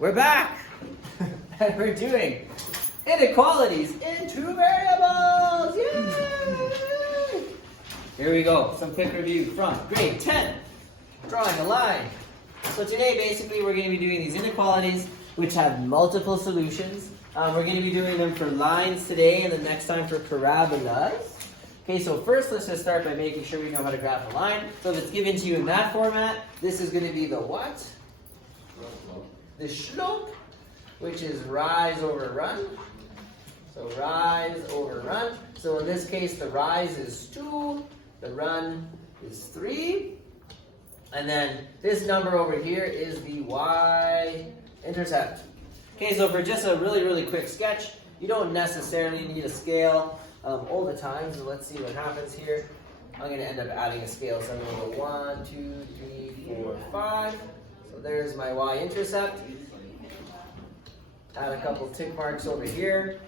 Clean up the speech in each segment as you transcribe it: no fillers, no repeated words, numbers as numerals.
We're back! And we're doing inequalities in two variables! Yay! Here we go. Some quick review from grade 10. Drawing a line. So today, basically, we're going to be doing these inequalities which have multiple solutions. We're going to be doing them for lines today and the next time for parabolas. Okay, so first let's just start by making sure we know how to graph a line. So if it's given to you in that format, this is going to be the what? The slope, which is rise over run. So rise over run. So in this case, the rise is 2, the run is 3. And then this number over here is the y-intercept. Okay, so for just a really quick sketch, you don't necessarily need a scale all the time. So let's see what happens here. I'm going to end up adding a scale. So I'm going to go 1, 2, 3, 4, 5. So there's my y-intercept. Add a couple tick marks over here.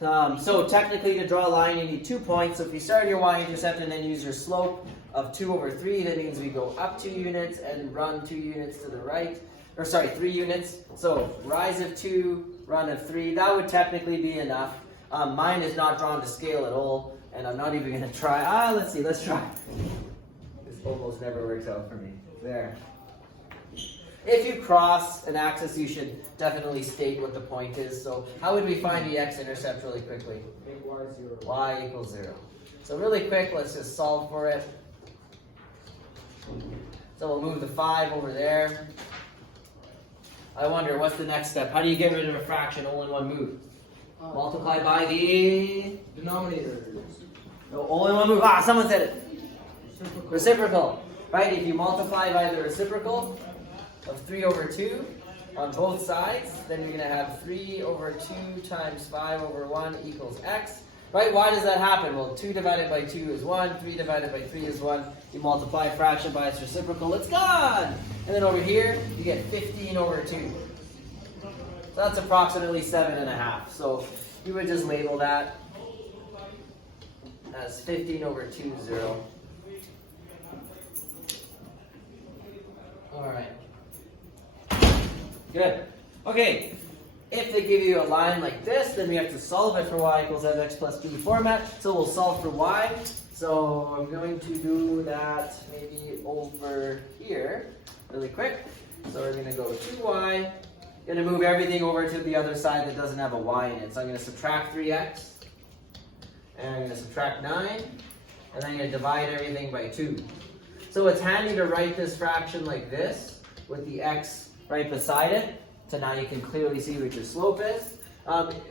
So technically to draw a line you need 2 points. So if you start your y-intercept and then use your slope of 2 over 3, that means we go up 2 units and run 2 units to the right. Or sorry, 3 units. So rise of 2, run of 3. That would technically be enough. Mine is not drawn to scale at all, and I'm not even going to try. Let's see, let's try. This almost never works out for me. There. If you cross an axis, you should definitely state what the point is. So how would we find the x-intercept really quickly? Make y 0. Y equals 0. So really quick, let's just solve for it. So we'll move the 5 over there. I wonder, what's the next step? How do you get rid of a fraction all in one move? Multiply by the Denominator. No, all in one move. Someone said it. Reciprocal. Right? If you multiply by the reciprocal of 3 over 2 on both sides, then you're going to have 3 over 2 times 5 over 1 equals x. Right? Why does that happen? Well, 2 divided by 2 is 1. 3 divided by 3 is 1. You multiply a fraction by its reciprocal, it's gone! And then over here, you get 15 over 2. So that's approximately 7.5. So you would just label that as 15 over 2, 0. Alright. Good. Okay. If they give you a line like this, then we have to solve it for y equals mx plus b format. So we'll solve for y. So I'm going to do that maybe over here really quick. So we're going to go 2y. Going to move everything over to the other side that doesn't have a y in it. So I'm going to subtract 3x. And I'm going to subtract 9. And then I'm going to divide everything by 2. So it's handy to write this fraction like this with the x right beside it. So now you can clearly see what your slope is.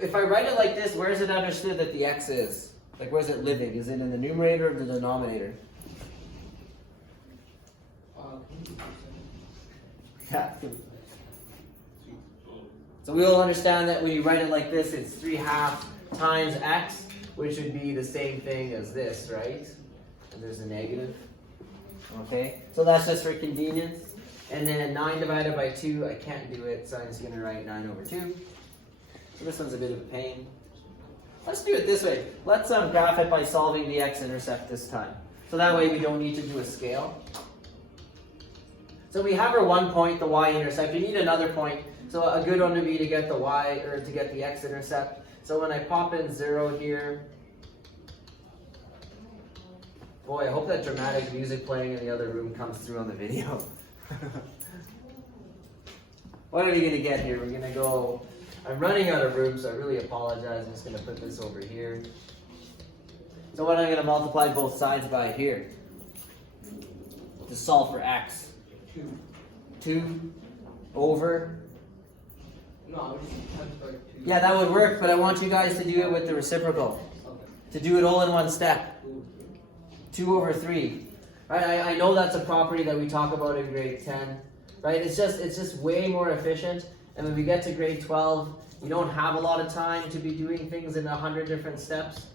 If I write it like this, where is it understood that the x is? Like, where's it living? Is it in the numerator or the denominator? Yeah. So we all understand that when you write it like this, it's 3/2 times x, which would be the same thing as this, right? And there's a negative. Okay, so that's just for convenience. And then 9 divided by 2, I can't do it, so I'm just going to write 9 over 2. So this one's a bit of a pain. Let's do it this way. Let's graph it by solving the x-intercept this time. So that way we don't need to do a scale. So we have our 1 point, the y-intercept. You need another point. So a good one would be to get the y, or to get the x-intercept. So when I pop in 0 here, boy, I hope that dramatic music playing in the other room comes through on the video. What are we going to get here? We're going to go, I'm running out of room, so I really apologize. I'm just going to put this over here. So what I'm going to multiply both sides by here to solve for x. 2 over. No, times by 2. Yeah, that would work, but I want you guys to do it with the reciprocal. Okay. To do it all in one step. 2 over 3. Right? I know that's a property that we talk about in grade 10. Right? It's just way more efficient. And when we get to grade 12, we don't have a lot of time to be doing things in 100 different steps.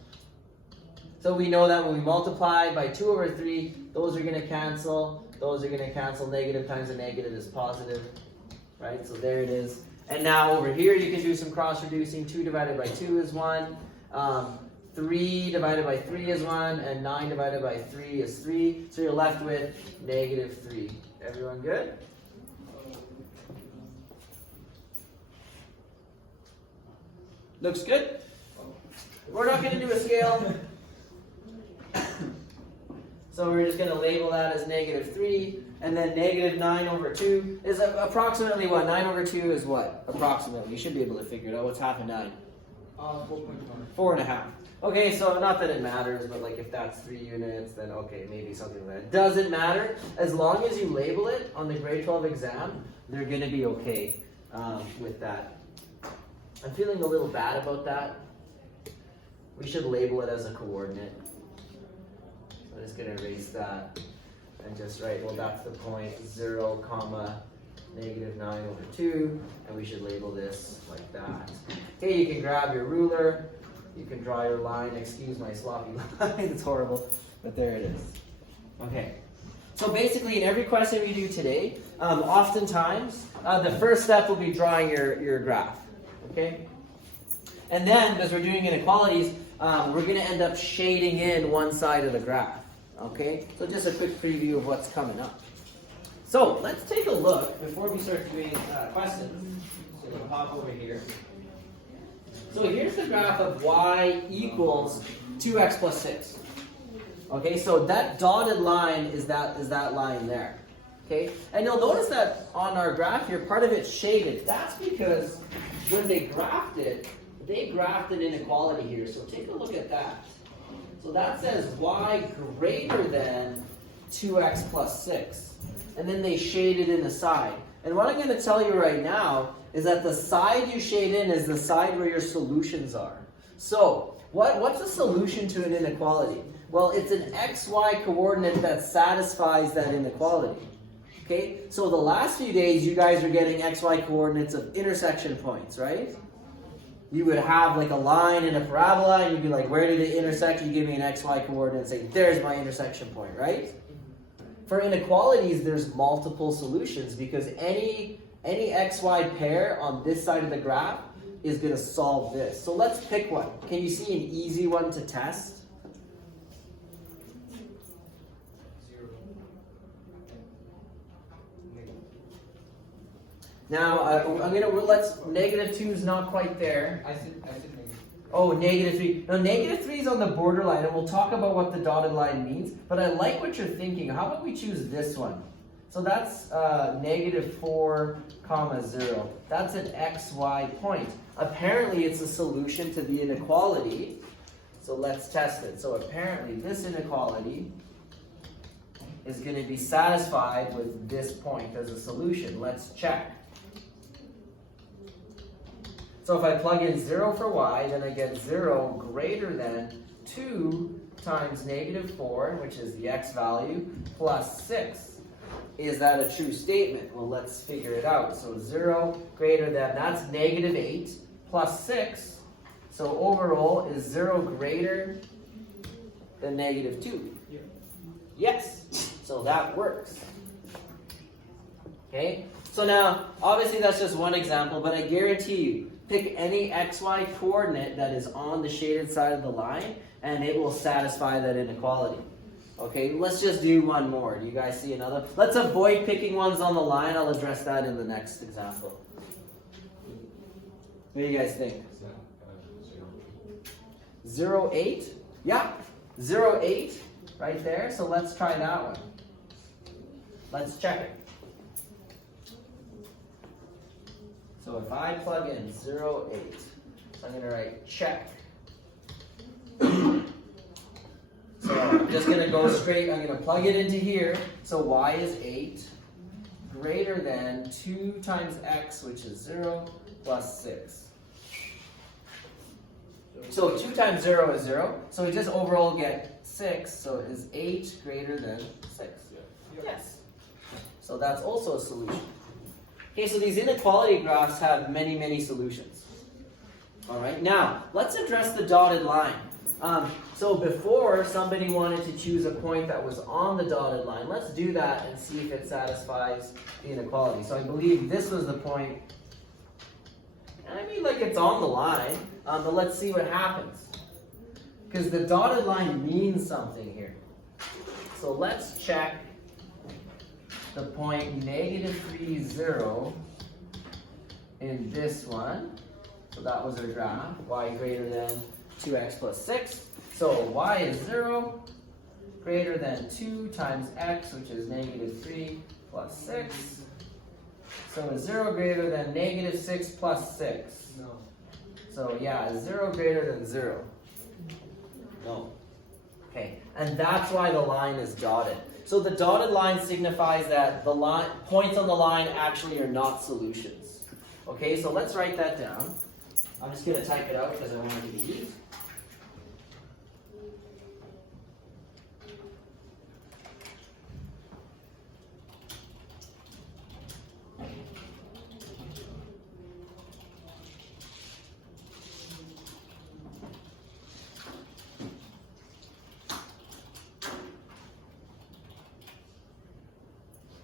So we know that when we multiply by 2 over 3, those are going to cancel. Those are going to cancel. Negative times a negative is positive. Right? So there it is. And now over here, you can do some cross-reducing. 2 divided by 2 is 1. 3 divided by 3 is 1, and 9 divided by 3 is 3. So you're left with -3. Everyone good? Looks good? We're not going to do a scale. So we're just going to label that as -3, and then -9/2 is approximately what? 9/2 is what? Approximately. You should be able to figure it out. What's half of 9? 4.5. 4.5. Okay, so not that it matters, but like if that's 3 units, then okay, maybe something like that. Doesn't matter. As long as you label it on the grade 12 exam, they're going to be okay with that. I'm feeling a little bad about that. We should label it as a coordinate. I'm just going to erase that and just write, well, that's the point 0, comma, -9/2, and we should label this like that. Okay, you can grab your ruler, you can draw your line. Excuse my sloppy line, it's horrible, but there it is. Okay, so basically in every question we do today, oftentimes, the first step will be drawing your graph, okay? And then, because we're doing inequalities, we're going to end up shading in one side of the graph. Okay, so just a quick preview of what's coming up. So let's take a look before we start doing questions. So we'll pop over here. So here's the graph of y equals 2x plus 6. Okay, so that dotted line is that line there. Okay, and you'll notice that on our graph here, part of it's shaded. That's because when they graphed it, they graphed an inequality here. So take a look at that. So that says y greater than 2x plus 6. And then they shaded in the side. And what I'm going to tell you right now is that the side you shade in is the side where your solutions are. So what's a solution to an inequality? Well, it's an xy coordinate that satisfies that inequality. Okay? So the last few days you guys are getting xy coordinates of intersection points, right? You would have like a line and a parabola, and you'd be like, where do they intersect? You give me an xy coordinate and say, there's my intersection point, right? For inequalities, there's multiple solutions because any xy pair on this side of the graph is going to solve this. So let's pick one. Can you see an easy one to test? 0. Now, let's, -2 is not quite there. I said negative. Oh, -3. Now, -3 is on the borderline, and we'll talk about what the dotted line means. But I like what you're thinking. How about we choose this one? So that's -4, 0. That's an xy point. Apparently, it's a solution to the inequality. So let's test it. So apparently, this inequality is going to be satisfied with this point as a solution. Let's check. So if I plug in 0 for y, then I get 0 greater than 2 times -4, which is the x value, plus 6. Is that a true statement? Well, let's figure it out. So 0 greater than, that's -8, plus 6. So overall, is 0 greater than -2? Yeah. Yes. So that works. Okay? So now, obviously that's just one example, but I guarantee you, pick any xy coordinate that is on the shaded side of the line, and it will satisfy that inequality. Okay, let's just do one more. Do you guys see another? Let's avoid picking ones on the line. I'll address that in the next example. What do you guys think? 0.8? Yeah, 0.8 right there. So let's try that one. Let's check it. So if I plug in 0.8, so I'm going to write check. So I'm just going to go straight, I'm going to plug it into here. So y is 8, greater than 2 times x, which is 0, plus 6. So 2 times 0 is 0. So we just overall get 6. So is 8 greater than 6? Yes. So that's also a solution. Okay, so these inequality graphs have many, many solutions. All right, now let's address the dotted line. So before somebody wanted to choose a point that was on the dotted line, let's do that and see if it satisfies the inequality. So I believe this was the point. And I mean like it's on the line, but let's see what happens. Because the dotted line means something here. So let's check the point -3, 0 in this one. So that was our graph, y greater than 2x plus 6. So y is 0 greater than 2 times x, which is negative 3 plus 6. So is 0 greater than negative 6 plus 6? No. So yeah, is 0 greater than 0? No. Okay, and that's why the line is dotted. So the dotted line signifies that the line points on the line actually are not solutions. Okay, so let's write that down. I'm just going to type it out because I want it to be easy.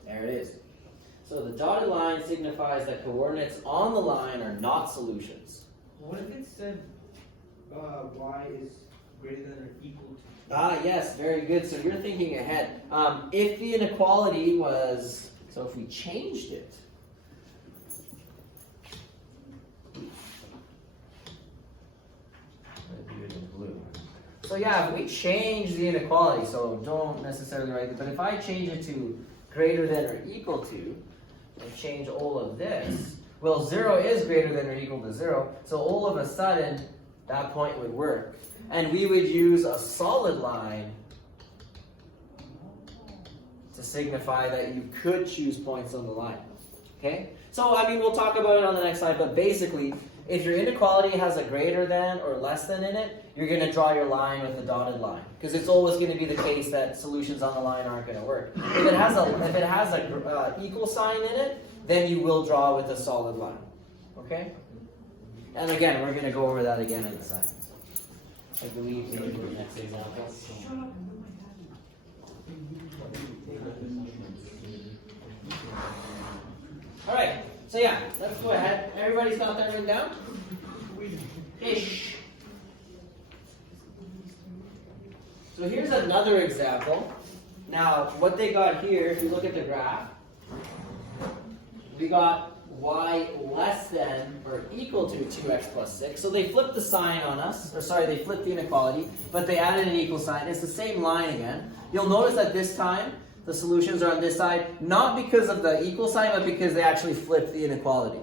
There it is. So the dotted line signifies that coordinates on the line are not solutions. What if it said y is greater than or equal to? Ah, yes, very good. So you're thinking ahead. If the inequality was, so if we changed it, so yeah, if we change the inequality, so don't necessarily write it, but if I change it to greater than or equal to, and change all of this, well, 0 is greater than or equal to 0, so all of a sudden, that point would work. And we would use a solid line to signify that you could choose points on the line. Okay? So, I mean, we'll talk about it on the next slide, but basically, if your inequality has a greater than or less than in it, you're going to draw your line with a dotted line. Because it's always going to be the case that solutions on the line aren't going to work. If it has a equal sign in it, then you will draw with a solid line. Okay? And again, we're going to go over that again in a second. I believe we can do the next example. All right. So yeah, let's go ahead. Everybody's got that written down? Ish. So here's another example. Now, what they got here, if you look at the graph, we got y less than or equal to 2x plus 6. So they flipped the sign on us, or sorry, they flipped the inequality, but they added an equal sign. It's the same line again. You'll notice that this time, the solutions are on this side, not because of the equal sign, but because they actually flipped the inequality.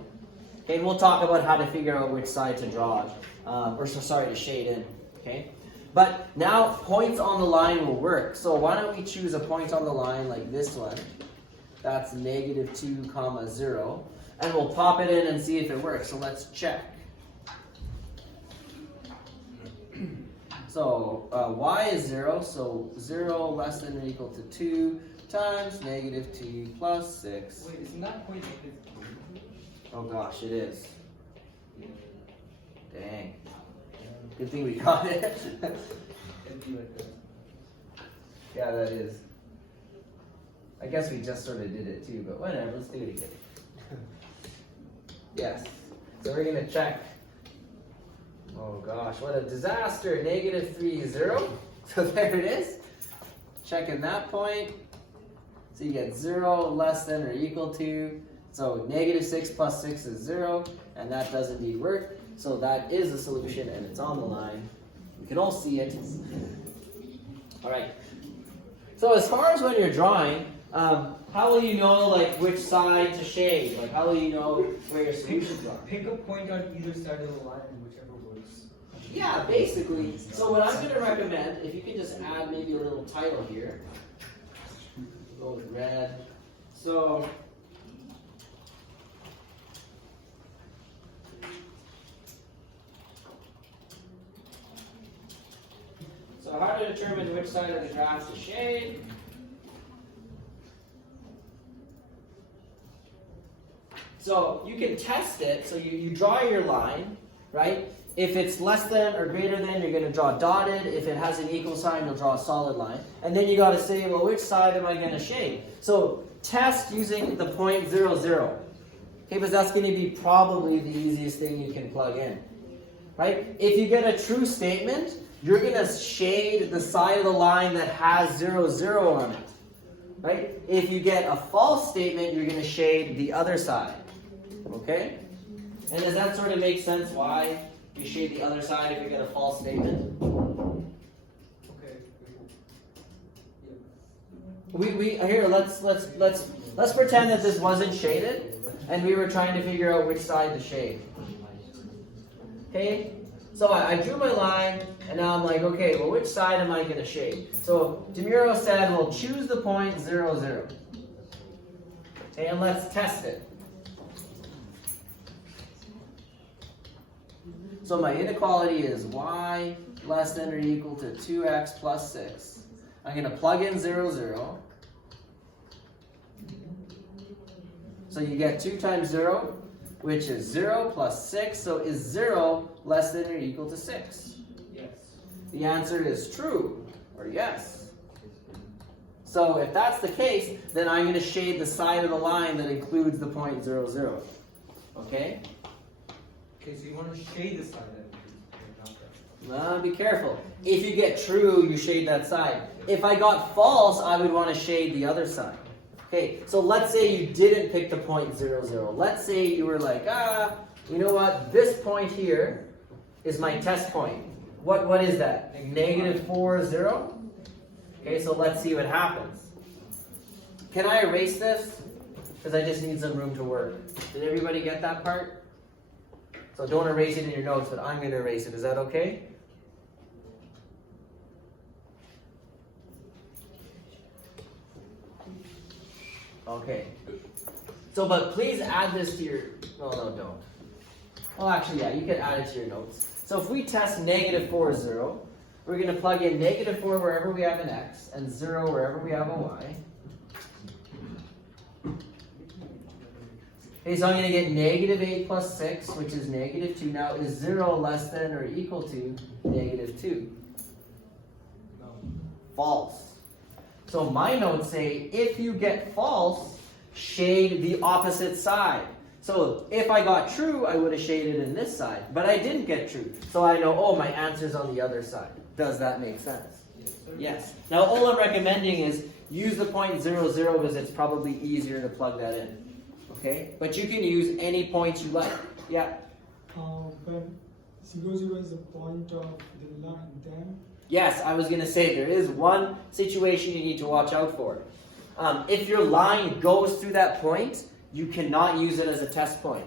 Okay, and we'll talk about how to figure out which side to draw, to shade in. Okay, but now points on the line will work. So why don't we choose a point on the line like this one? That's negative 2, 0. And we'll pop it in and see if it works. So let's check. So y is 0, so 0 less than or equal to 2 times negative 2 plus 6. Wait, isn't that point negative 2? Oh gosh, it is. Dang. Good thing we got it. It'd be like that. Yeah, that is. I guess we just sort of did it too, but whatever, let's do it again. Yes. So we're going to check. Oh gosh, what a disaster. Negative 3, 0. So there it is. Checking that point. So you get 0 less than or equal to. So negative 6 plus 6 is 0. And that does indeed work. So that is the solution and it's on the line. We can all see it. All right. So as far as when you're drawing, how will you know like which side to shade? Like how will you know where your solutions are? Pick a point on either side of the line and whichever works. Yeah, basically. So what I'm going to recommend, if you can just add maybe a little title here. Go with red. So how to determine which side of the graph to shade. So you can test it. So you draw your line, right? If it's less than or greater than, you're going to draw dotted. If it has an equal sign, you'll draw a solid line. And then you got to say, well, which side am I going to shade? So test using the point 0, 0. Okay, because that's going to be probably the easiest thing you can plug in, right? If you get a true statement, you're going to shade the side of the line that has 0, 0 on it, right? If you get a false statement, you're going to shade the other side, okay? And does that sort of make sense why we shade the other side if we get a false statement? Okay. We here let's pretend that this wasn't shaded and we were trying to figure out which side to shade. Okay? So I drew my line and now I'm like, okay, well which side am I gonna shade? So Demuro said we'll choose the point 0, 0. Okay, and let's test it. So my inequality is y less than or equal to 2x plus 6. I'm going to plug in 0, 0. So you get 2 times 0, which is 0 plus 6. So is 0 less than or equal to 6? Yes. The answer is true, or yes. So if that's the case, then I'm going to shade the side of the line that includes the point 0, 0. Okay? Okay, so you want to shade the side that Be careful. If you get true, you shade that side. If I got false, I would want to shade the other side. Okay, so let's say you didn't pick the point 0, 0. Let's say you were like, you know what? This point here is my test point. What is that? Negative 4, 0? Okay, so let's see what happens. Can I erase this? Because I just need some room to work. Did everybody get that part? So don't erase it in your notes, but I'm going to erase it. Is that okay? Okay. So, but please add this to your... No, don't. Well, actually, yeah, you can add it to your notes. So if we test negative 4, 0, we're going to plug in negative 4 wherever we have an x, and 0 wherever we have a y. Okay, so I'm going to get negative 8 plus 6, which is negative 2. Now, is 0 less than or equal to negative 2? No. False. So my notes say, if you get false, shade the opposite side. So if I got true, I would have shaded in this side. But I didn't get true. So I know, oh, my answer's on the other side. Does that make sense? Yes, sir. Yes. Now, all I'm recommending is use the point 0, 0 because it's probably easier to plug that in. Okay? But you can use any points you like. Yeah? When 0, 0 is the point of the line, then? Yes, I was going to say there is one situation you need to watch out for. If your line goes through that point, you cannot use it as a test point.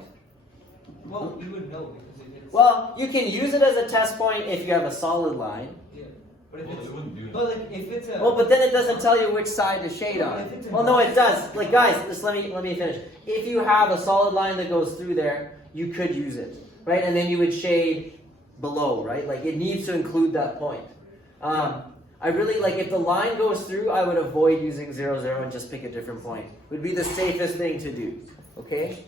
Well, you would know because it's... Well, you can use it as a test point if you have a solid line. Yeah. But if Well, it's... it wouldn't do that. But like, if it's a... Well, but then it doesn't tell you which side to shade on. If it's a Well, no, it does. Like, guys, just let me finish. If you have a solid line that goes through there, you could use it, right? And then you would shade below, right? Like, it needs to include that point. I really, like, if the line goes through, I would avoid using 0, 0 and just pick a different point. Would be the safest thing to do, okay?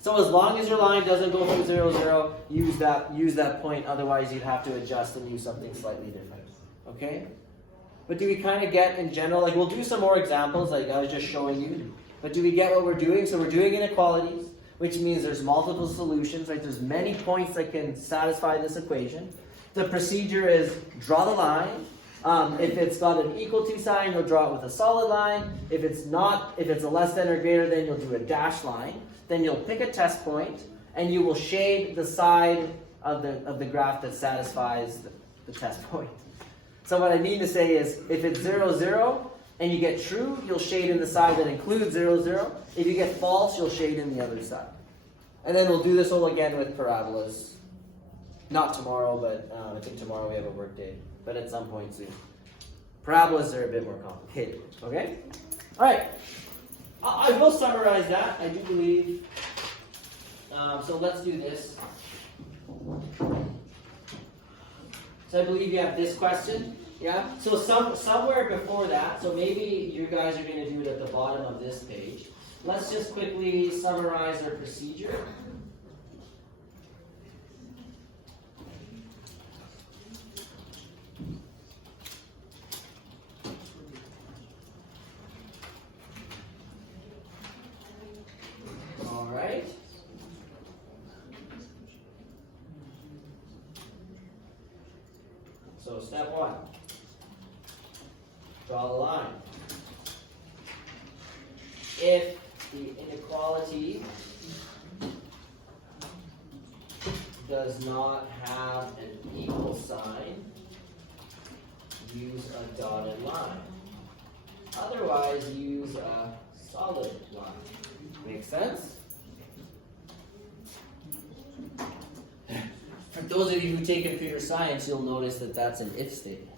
So as long as your line doesn't go through 0, 0, use that point. Otherwise, you'd have to adjust and use something slightly different, okay? But do we kind of get, in general, like, we'll do some more examples, like I was just showing you. But do we get what we're doing? So we're doing inequalities, which means there's multiple solutions, right? There's many points that can satisfy this equation. The procedure is draw the line. If it's got an equal to sign, you'll draw it with a solid line. If it's not, if it's a less than or greater than, you'll do a dashed line. Then you'll pick a test point, and you will shade the side of the graph that satisfies the test point. So what I mean to say is, if it's 0, 0, and you get true, you'll shade in the side that includes 0, 0. If you get false, you'll shade in the other side. And then we'll do this all again with parabolas. Not tomorrow, but I think tomorrow we have a work day. But at some point soon. Parabolas are a bit more complicated. Okay? Alright. I will summarize that, I do believe. So let's do this. So I believe you have this question. Yeah? So somewhere before that, so maybe you guys are going to do it at the bottom of this page. Let's just quickly summarize our procedure. Alright. So step 1. Draw the line. If the inequality does not have an equal sign, use a dotted line. Otherwise, use a solid line. Make sense? For those of you who take computer science, you'll notice that that's an if statement.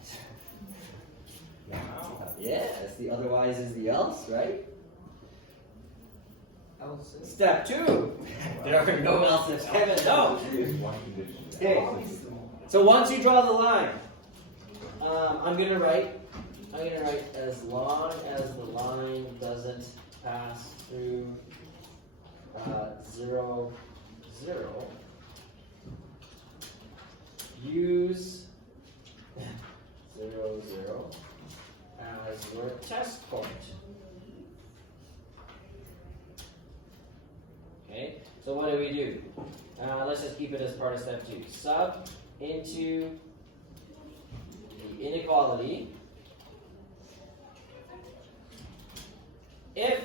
Yes, the otherwise is the else, right? Else is. Step 2. There are no else's. Kevin, no. Okay. So once you draw the line, I'm gonna write as long as the line doesn't pass through 0, 0. Use 0, 0 as your test point. Okay, so what do we do? Let's just keep it as part of step 2. Sub into the inequality if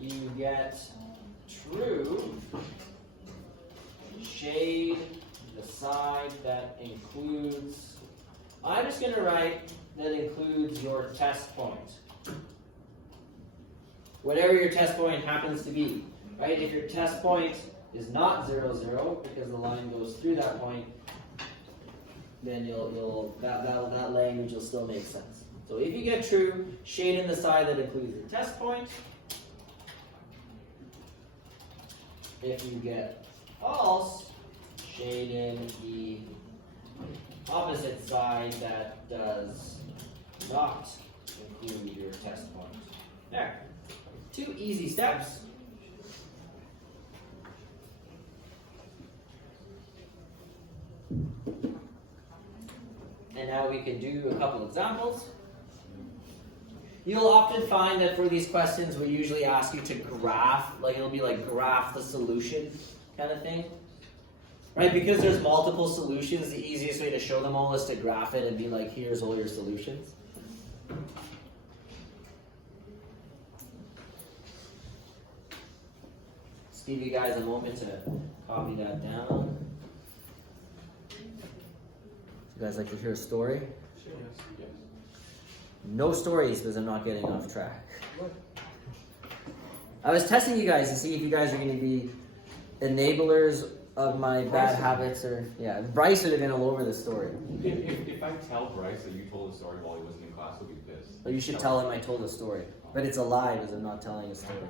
you get true, shade the side that includes, I'm just going to write that includes your test point. Whatever your test point happens to be. Right? If your test point is not 0, 0, because the line goes through that point, then that language will still make sense. So if you get true, shade in the side that includes your test point. If you get false, shade in the opposite side that does not include your test point. There. 2 easy steps. And now we can do a couple examples. You'll often find that for these questions, we usually ask you to graph, like it'll be like graph the solution kind of thing. Right? Because there's multiple solutions, the easiest way to show them all is to graph it and be like, here's all your solutions. Just give you guys a moment to copy that down. You guys like to hear a story? Sure. Yes. No stories because I'm not getting off track. I was testing you guys to see if you guys are going to be enablers of my bad habits or, yeah, Bryce would have been all over this story. If I tell Bryce that you told a story while he wasn't in class, he'll be pissed. But you should tell him I told a story. But it's a lie because I'm not telling a story.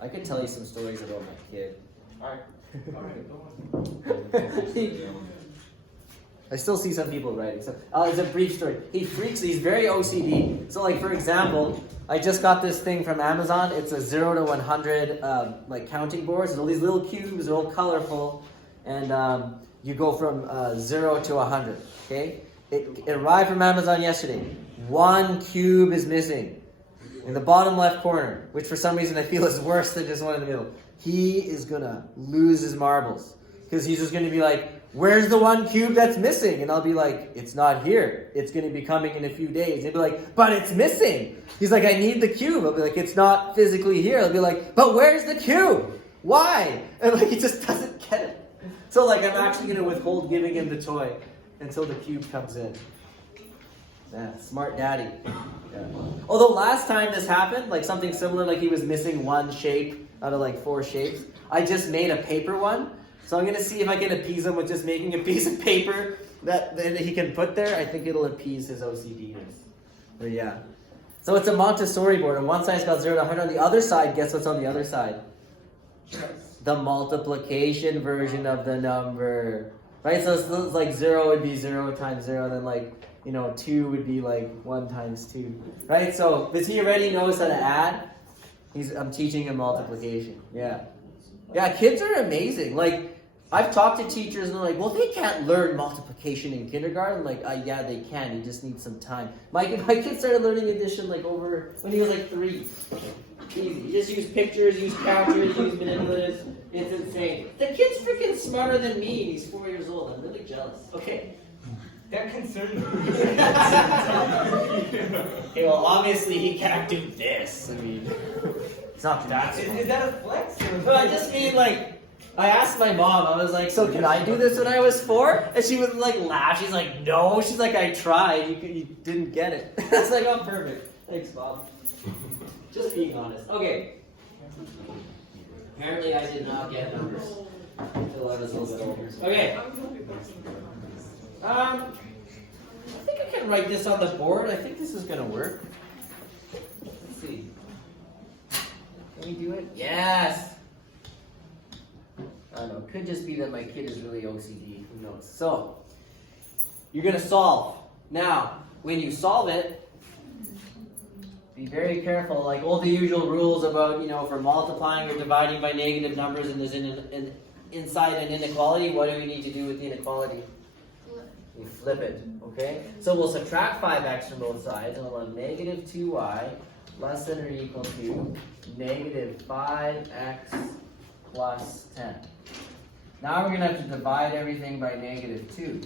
I could tell you some stories about my kid. Alright. I still see some people writing. So, it's a brief story. He freaks. He's very OCD. So, like for example, I just got this thing from Amazon. It's a 0 to 100 like counting boards. All these little cubes. They're all colorful, and you go from 0 to 100. Okay. It arrived from Amazon yesterday. 1 cube is missing in the bottom left corner, which for some reason I feel is worse than just one in the middle. He is gonna lose his marbles because he's just gonna be like, where's the 1 cube that's missing? And I'll be like, it's not here. It's going to be coming in a few days. He'll be like, but it's missing. He's like, I need the cube. I'll be like, it's not physically here. I'll be like, but where's the cube? Why? And like, he just doesn't get it. So like, I'm actually going to withhold giving him the toy until the cube comes in. Yeah, smart daddy. Yeah. Although last time this happened, like something similar, like he was missing 1 shape out of like 4 shapes. I just made a paper one. So I'm going to see if I can appease him with just making a piece of paper that he can put there. I think it'll appease his OCD-ness. But yeah. So it's a Montessori board. On one side it's got 0 to 100. On the other side, guess what's on the other side? The multiplication version of the number. Right? So it's like 0 would be 0 times 0. And then like, 2 would be like 1 times 2. Right? So does he already knows how to add? I'm teaching him multiplication. Yeah. Yeah, kids are amazing. Like, I've talked to teachers and they're like, well, they can't learn multiplication in kindergarten. I'm like, yeah, they can. You just need some time. My kid started learning addition like over when he was like 3. Easy. You just use pictures, use characters, use manipulatives. It's insane. The kid's freaking smarter than me and he's 4 years old. I'm really jealous. Okay. That concerns me. Okay, well, obviously he can't do this. I mean, it's not that smart. Is that a flex? But I just mean like, I asked my mom, I was like, so can I do this when I was 4? And she would like laugh. She's like, no. She's like, I tried. You didn't get it. I was like, oh, perfect. Thanks, Bob. Just being honest. Okay. Apparently I did not get numbers until I was a little bit older. Okay. I think I can write this on the board. I think this is going to work. Let's see. Can we do it? Yes! I don't know. It could just be that my kid is really OCD. Who knows? So, you're going to solve. Now, when you solve it, be very careful. Like all the usual rules about, for multiplying or dividing by negative numbers and there's inside an inequality, what do we need to do with the inequality? We flip it, okay? So we'll subtract 5x from both sides, and we'll have negative 2y less than or equal to negative 5x plus 10. Now we're going to have to divide everything by negative 2.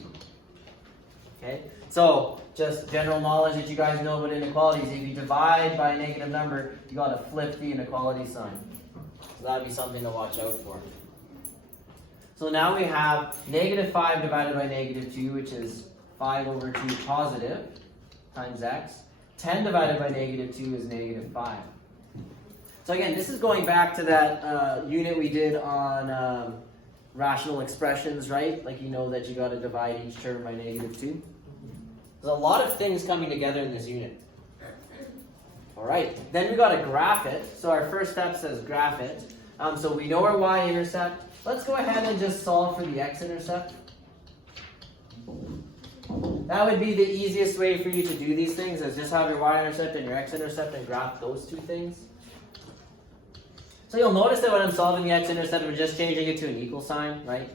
Okay? So, just general knowledge that you guys know about inequalities. If you divide by a negative number, you got to flip the inequality sign. So that would be something to watch out for. So now we have negative 5 divided by negative 2, which is 5 over 2 positive times x. 10 divided by negative 2 is negative 5. So again, this is going back to that unit we did on rational expressions, right? Like that you got to divide each term by negative 2. There's a lot of things coming together in this unit. All right, then we got to graph it. So our first step says graph it. So we know our y-intercept. Let's go ahead and just solve for the x-intercept. That would be the easiest way for you to do these things, is just have your y-intercept and your x-intercept and graph those two things. So you'll notice that when I'm solving the x-intercept, we're just changing it to an equal sign, right?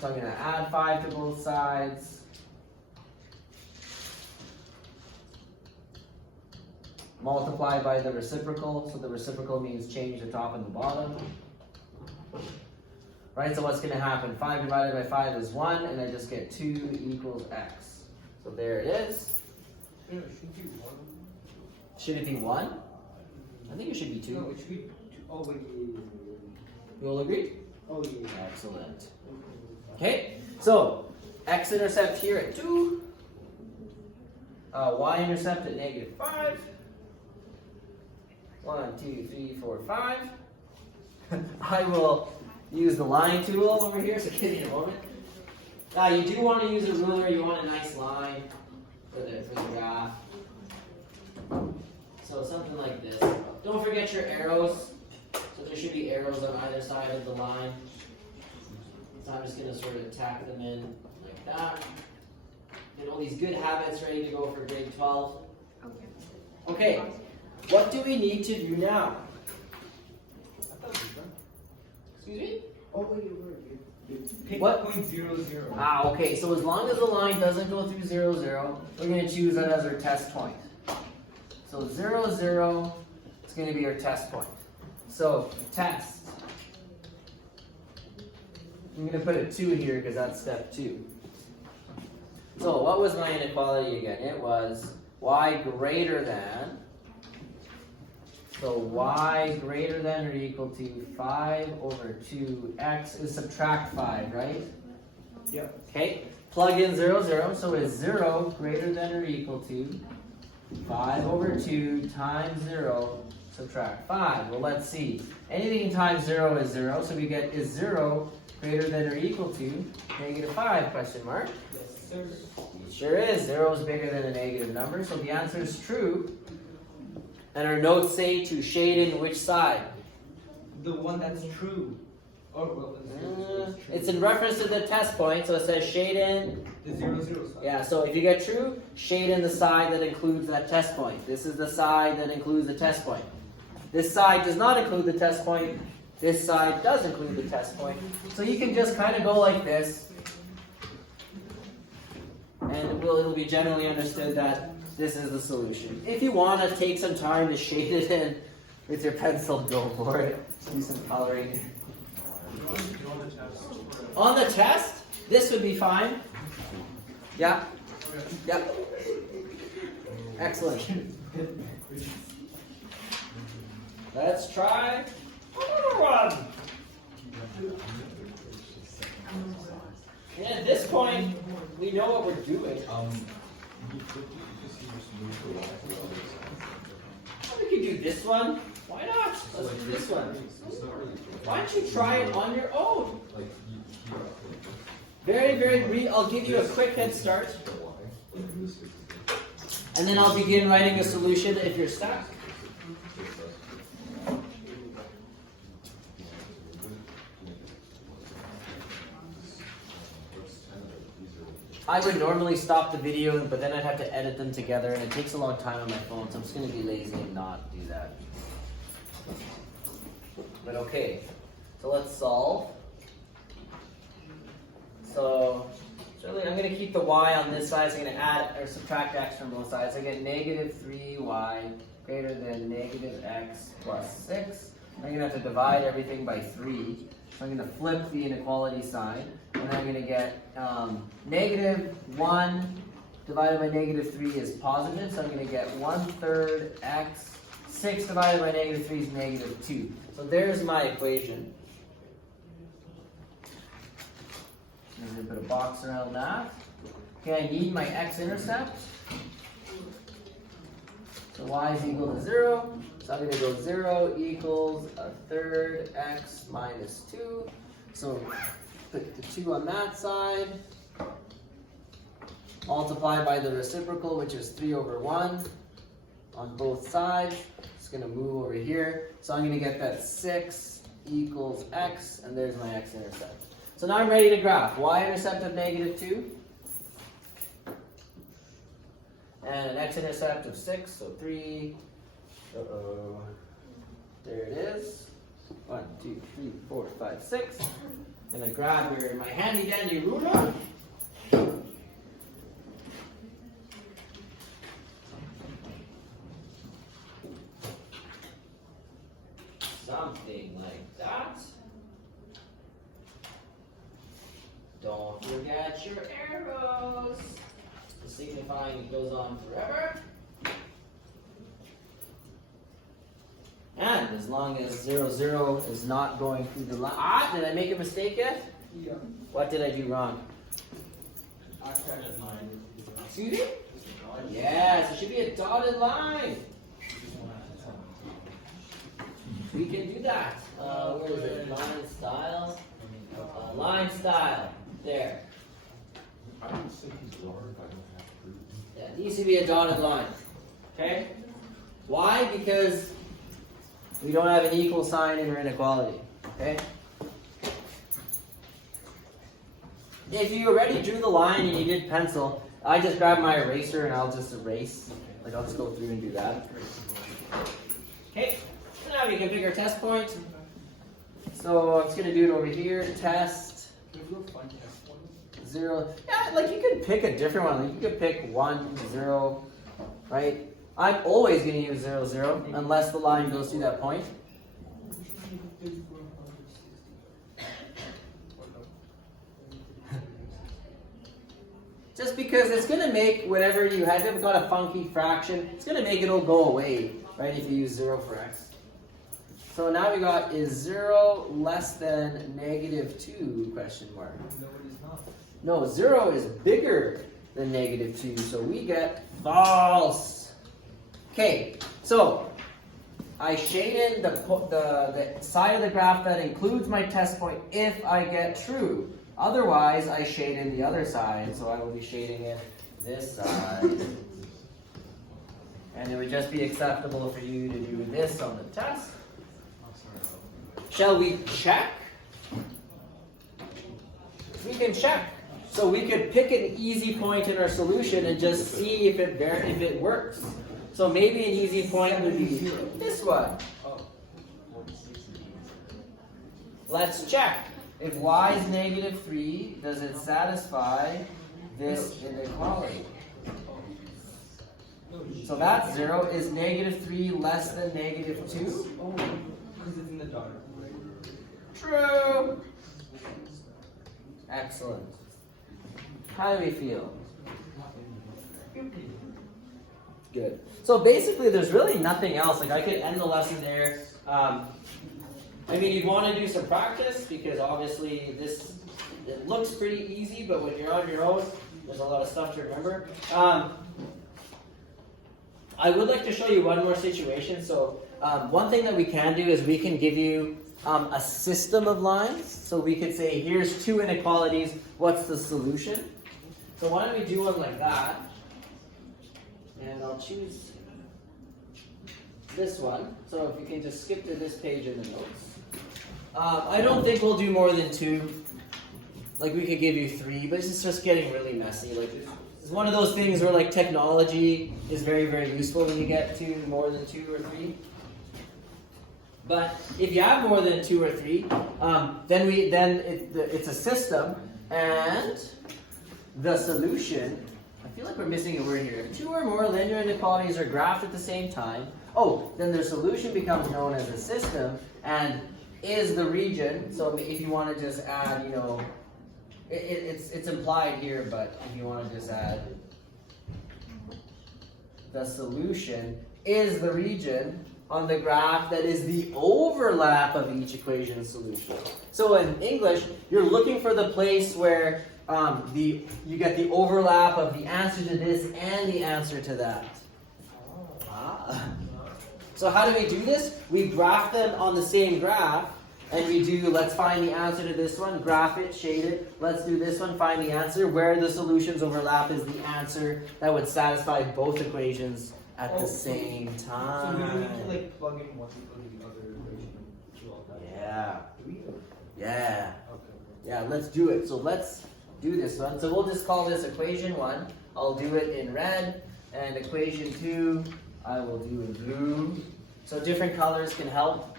So I'm going to add 5 to both sides. Multiply by the reciprocal. So the reciprocal means change the top and the bottom. Right, so what's going to happen? 5 divided by 5 is 1, and I just get 2 equals x. So there it is. No, it should be 1. Should it be 1? I think it should be 2. No, it should be 2. Oh, wait. You all agree? Oh, yeah. Excellent. Okay, so x-intercept here at 2. Y-intercept at negative 5. 1, 2, 3, 4, 5. I will use the line tool over here, so give me a moment. You do want to use a ruler. You want a nice line for the graph. So something like this. Don't forget your arrows. So there should be arrows on either side of the line. So I'm just going to sort of tack them in like that. Get all these good habits ready to go for grade 12. Okay, what do we need to do now? Excuse me? Oh, wait. Pick What? point 0, 0. Okay, so as long as the line doesn't go through 0, 0, we're going to choose that as our test point. So 0, 0 is going to be our test point. So, test. I'm going to put a 2 here because that's step 2. So, what was my inequality again? It was y greater than, so y greater than or equal to 5 over 2x is subtract 5, right? Yep. Okay, plug in 0, 0, so is 0 greater than or equal to 5 over 2 times 0, subtract 5. Well, let's see. Anything times 0 is 0, so we get is 0 greater than or equal to negative 5, question mark? Yes, sir. It sure is. 0 is bigger than a negative number, so the answer is true. And our notes say to shade in which side? The one that's true. Or, well, true. It's in reference to the test point, so it says shade in. The 0, 0 side. Yeah, so if you get true, shade in the side that includes that test point. This is the side that includes the test point. This side does not include the test point. This side does include the test point. So you can just kind of go like this. And it'll be generally understood that this is the solution. If you want to take some time to shade it in with your pencil, go for it. Do some coloring. On the test, this would be fine. Yeah? Yep. Excellent. Let's try another one. And at this point, we know what we're doing. We could do this one. Why not? Let's do this one. Why don't you try it on your own? Very brief. I'll give you a quick head start. And then I'll begin writing a solution if you're stuck. I would normally stop the video, but then I'd have to edit them together, and it takes a long time on my phone, so I'm just going to be lazy and not do that. But okay, so let's solve. So really, I'm going to keep the y on this side, so I'm going to add or subtract x from both sides. I get negative 3y greater than negative x plus 6. I'm going to have to divide everything by 3. So I'm going to flip the inequality sign, and I'm going to get negative 1 divided by negative 3 is positive, so I'm going to get 1/3 x. 6 divided by negative 3 is negative 2. So there's my equation. I'm going to put a box around that. Okay, I need my x-intercept. So y is equal to 0. So I'm going to go 0 equals 1/3 x minus 2. So put the 2 on that side. Multiply by the reciprocal, which is 3/1 on both sides. It's going to move over here. So I'm going to get that 6 equals x, and there's my x-intercept. So now I'm ready to graph. Y-intercept of negative 2. And an x-intercept of 6, so 3. Uh-oh. There it is. 1, 2, 3, 4, 5, 6. I'm going to grab my handy-dandy ruler. Something like that. Don't forget your arrows, signifying it goes on forever. And as long as 0, 0 is not going through the line. Ah, did I make a mistake yet? Yeah. What did I do wrong? I tried at mine. Excuse me? Yes, it should be a dotted line. We can do that. Where is it? Line style. Line style. There. I don't think he's wrong if I don't have proof. Yeah, it needs to be a dotted line. Okay? Why? Because we don't have an equal sign in our inequality. Okay? If you already drew the line and you did pencil, I just grab my eraser and I'll just erase. Like I'll just go through and do that. Okay? So now we can pick our test point. So I'm just gonna do it over here. Test 0. Yeah, like you could pick a different one. Like you could pick 1, 0, right? I'm always gonna use 0, 0 unless the line goes through that point. Just because it's gonna make whatever you have, if you've got a funky fraction, it's gonna make it all go away, right? If you use 0 for x. So now we got, is 0 less than negative 2, question mark. No, it is not. No, 0 is bigger than negative 2, so we get false. Okay, so I shade in the side of the graph that includes my test point if I get true. Otherwise, I shade in the other side, so I will be shading in this side. And it would just be acceptable for you to do this on the test. Shall we check? We can check. So we could pick an easy point in our solution and just see if it works. So maybe an easy point would be this one. Let's check. If y is negative 3, does it satisfy this inequality? So that's 0. Is negative 3 less than negative 2? Oh, because it's in the dotted. True. Excellent. How do we feel? Good. So basically, there's really nothing else. Like I could end the lesson there. I mean, you'd want to do some practice because obviously it looks pretty easy, but when you're on your own, there's a lot of stuff to remember. I would like to show you one more situation. So one thing that we can do is we can give you a system of lines. So we could say, here's two inequalities. What's the solution? So why don't we do one like that? And I'll choose this one. So if you can just skip to this page in the notes. I don't think we'll do more than two. Like we could give you three, but it's just getting really messy. Like it's one of those things where like technology is very, very useful when you get to more than two or three. But if you have more than two or three, then it's a system, and the solution. I feel like we're missing a word here. If two or more linear inequalities are graphed at the same time, then their solution becomes known as a system, and is the region. So if you want to just add, it's implied here, but if you want to just add the solution is the region on the graph that is the overlap of each equation solution. So in English, you're looking for the place where you get the overlap of the answer to this and the answer to that. So how do we do this? We graph them on the same graph, and we do, let's find the answer to this one, graph it, shade it. Let's do this one, find the answer. Where the solutions overlap is the answer that would satisfy both equations at the same time. So we need to like plug in one equal to the other equation and do all that. Yeah. Do we? Yeah. Okay. Yeah, let's do it. So let's do this one. So we'll just call this equation 1. I'll do it in red. And equation 2, I will do in blue. So different colors can help.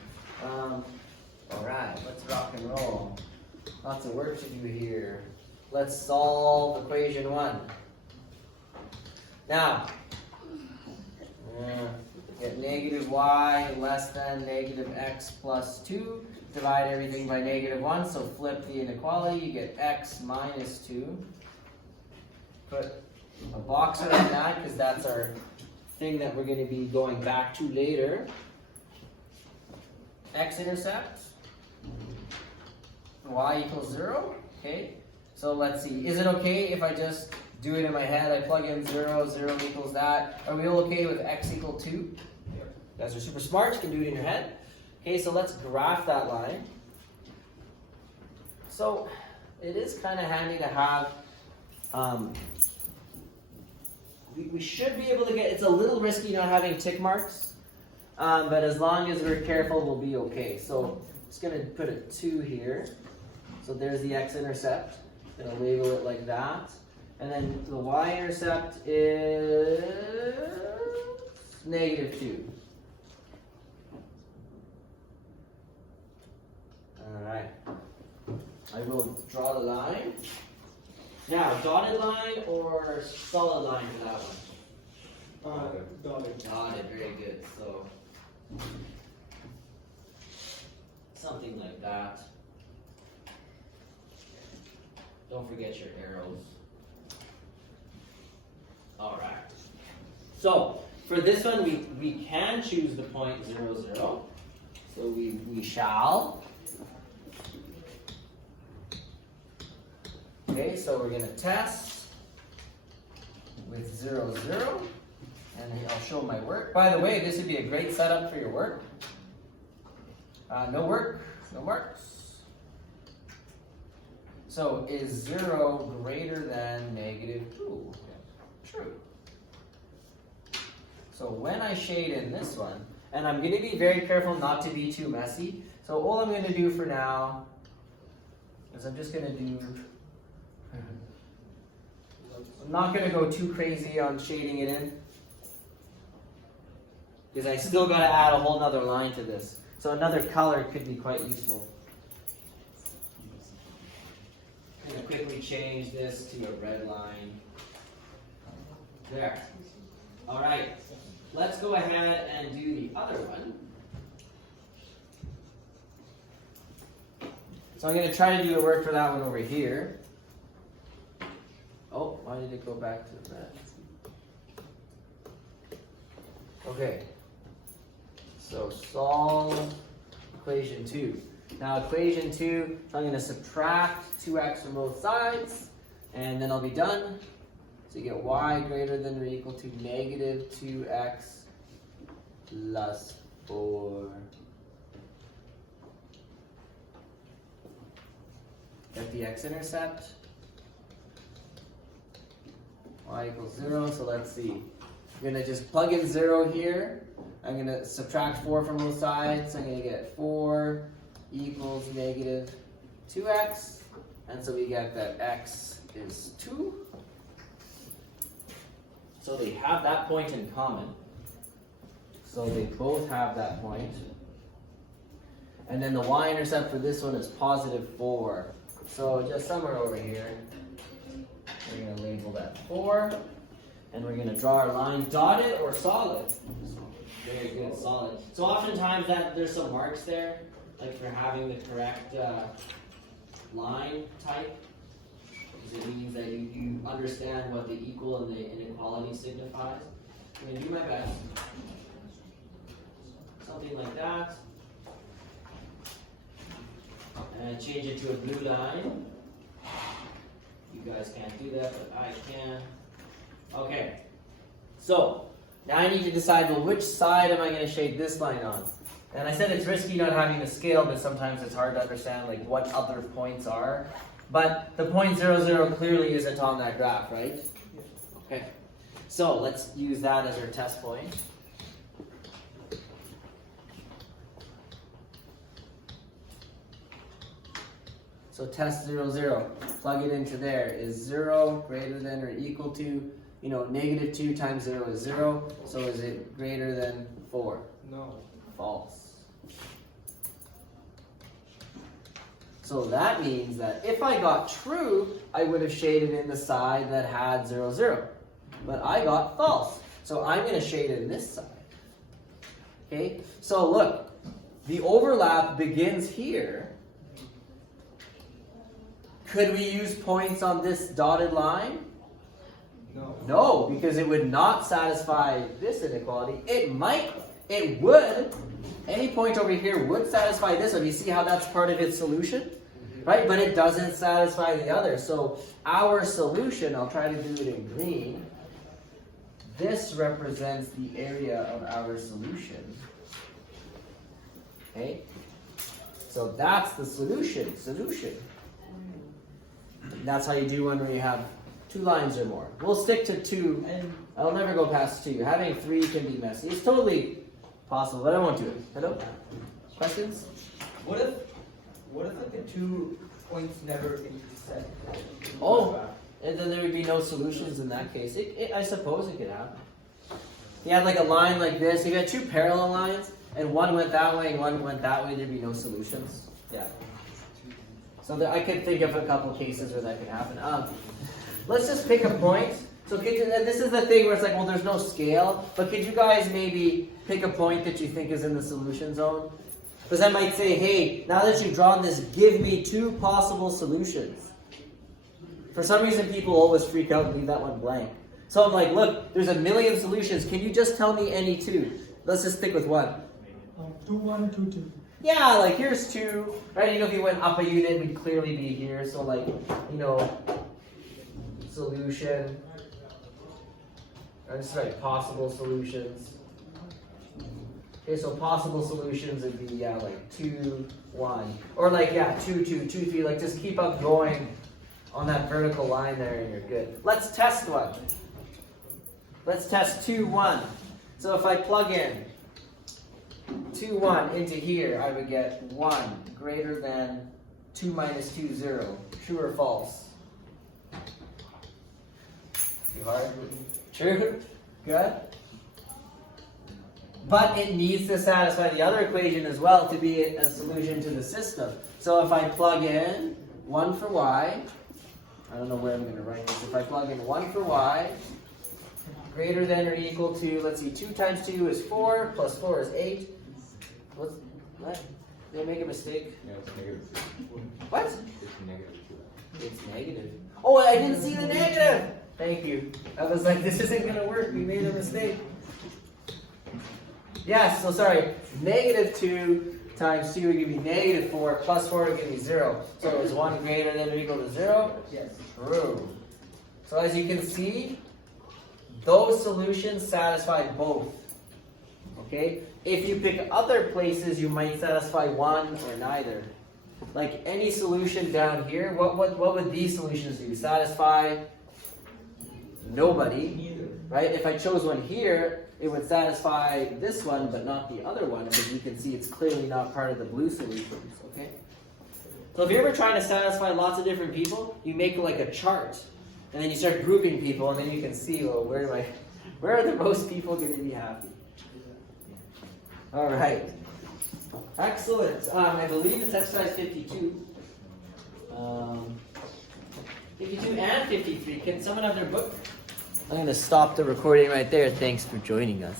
Alright, let's rock and roll. Lots of work to do here. Let's solve equation 1. Now, get negative y less than negative x plus 2. Divide everything by negative 1, so flip the inequality. You get x minus 2. Put a box around that because that's our thing that we're going to be going back to later. X-intercept. Y equals 0. Okay, so let's see. Is it okay if I just do it in my head? I plug in 0, 0 equals that. Are we all okay with x equal 2? You guys are super smart. You can do it in your head. Okay, so let's graph that line. So it is kind of handy to have. We should be able to get. It's a little risky not having tick marks, but as long as we're careful, we'll be okay. So I'm just gonna put a 2 here. So there's the x-intercept. Gonna label it like that. And then the y-intercept is negative 2. Alright. I will draw the line. Now, dotted line or solid line for that one? Dotted. Dotted, very good. So, something like that. Don't forget your arrows. Alright. So, for this one, we can choose the point 0, 0. So we shall. Okay, so we're going to test with 0, 0. And I'll show my work. By the way, this would be a great setup for your work. No work, no marks. So is 0 greater than negative 2? True. So when I shade in this one, and I'm going to be very careful not to be too messy. So all I'm going to do for now is I'm just going to do, I'm not going to go too crazy on shading it in, because I still got to add a whole nother line to this. So another color could be quite useful. I'm going to quickly change this to a red line. There. All right. Let's go ahead and do the other one. So I'm going to try to do the work for that one over here. Oh, why did it go back to red? Okay. So solve equation 2. Now equation 2, I'm going to subtract 2x from both sides, and then I'll be done. So you get y greater than or equal to negative 2x plus 4. Get the x-intercept. Y equals 0, so let's see. I'm going to just plug in 0 here. I'm going to subtract 4 from both sides. I'm going to get 4 equals negative 2x. And so we get that x is 2. So they have that point in common. So they both have that point. And then the y-intercept for this one is positive 4. So just somewhere over here, we're going to label that 4. And we're going to draw our line dotted or solid. Very good, solid. So oftentimes there's some marks there, like for having the correct line type. Because it means that you understand what the equal and the inequality signifies. I'm going to do my best. Something like that. And change it to a blue line. You guys can't do that, but I can. Okay. So, now I need to decide, well, which side am I going to shade this line on? And I said it's risky not having a scale, but sometimes it's hard to understand like what other points are. But the point 0, 0 clearly isn't on that graph, right? Okay. So let's use that as our test point. So test 0, 0, plug it into there. Is 0 greater than or equal to, negative 2 times 0 is 0. So is it greater than 4? No. False. So that means that if I got true, I would have shaded in the side that had 0, 0. But I got false. So I'm going to shade in this side. Okay? So look, the overlap begins here. Could we use points on this dotted line? No. No, because it would not satisfy this inequality. It would. Any point over here would satisfy this one. You see how that's part of its solution? Right? But it doesn't satisfy the other. So our solution, I'll try to do it in green. This represents the area of our solution. Okay? So that's the solution. That's how you do one where you have 2 lines or more. We'll stick to 2, and I'll never go past 2. Having 3 can be messy. It's totally possible, but I won't do it. Hello? Questions? What if like the 2 points never intersect? Oh, and then there would be no solutions in that case. I suppose it could happen. You had like a line like this. You got 2 parallel lines, and one went that way and one went that way. There'd be no solutions. Yeah. So I could think of a couple cases where that could happen. Let's just pick a point. So this is the thing where it's like, well, there's no scale. But could you guys maybe pick a point that you think is in the solution zone? Because I might say, hey, now that you've drawn this, give me 2 possible solutions. For some reason, people always freak out and leave that one blank. So I'm like, look, there's a million solutions. Can you just tell me any 2? Let's just stick with one. 2, 1, 2, 2. Yeah, like here's 2, right? If you went up a unit, we'd clearly be here. So like, solution. I'm just write possible solutions. Okay, so possible solutions would be, like 2, 1. Or like, 2, 2, 2, 3. Like just keep up going on that vertical line there and you're good. Let's test one. Let's test 2, 1. So if I plug in 2, 1 into here, I would get 1 greater than 2 minus 2, 0. True or false? Too hard? True? Good? But it needs to satisfy the other equation as well to be a solution to the system. So if I plug in 1 for y, I don't know where I'm going to write this. If I plug in 1 for y, greater than or equal to, let's see, 2 times 2 is 4, plus 4 is 8. What? Did I make a mistake? Yeah, it's -2. What? It's -2. It's negative. Oh, I didn't see the negative! Thank you. I was like, this isn't going to work. We made a mistake. Yeah, so sorry, negative 2 times 2 would give me negative 4, plus 4 would give me 0. So is 1 greater than or equal to 0? Yes. True. So as you can see, those solutions satisfy both. Okay? If you pick other places, you might satisfy one or neither. Like any solution down here, what would these solutions do? Satisfy nobody, Neither. right? If I chose one here, it would satisfy this one, but not the other one, because you can see it's clearly not part of the blue solutions, okay? So if you're ever trying to satisfy lots of different people, you make like a chart, and then you start grouping people, and then you can see, well, where are the most people going to be happy? All right. Excellent. I believe it's exercise 52. 52 and 53. Can someone have their book? I'm going to stop the recording right there. Thanks for joining us.